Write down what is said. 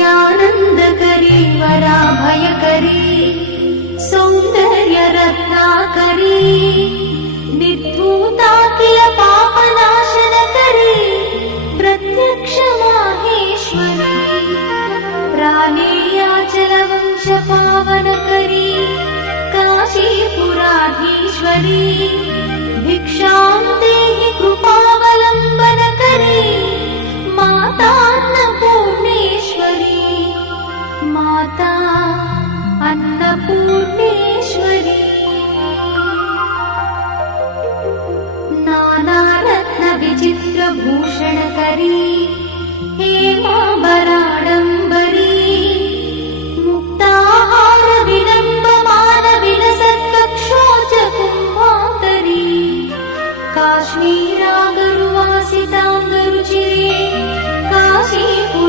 नित्यानन्दकरी वराभयकरी सौन्दर्यरत्नाकरी निर्धूताखिल पापनाशनकरी प्रत्यक्ष माहेश्वरी प्राणेयाचलवंशपावनकरी काशीपुराधीश्वरी भिक्षां देहि कृपावलम्बनकरी मातान्नपूर्णेश्वरी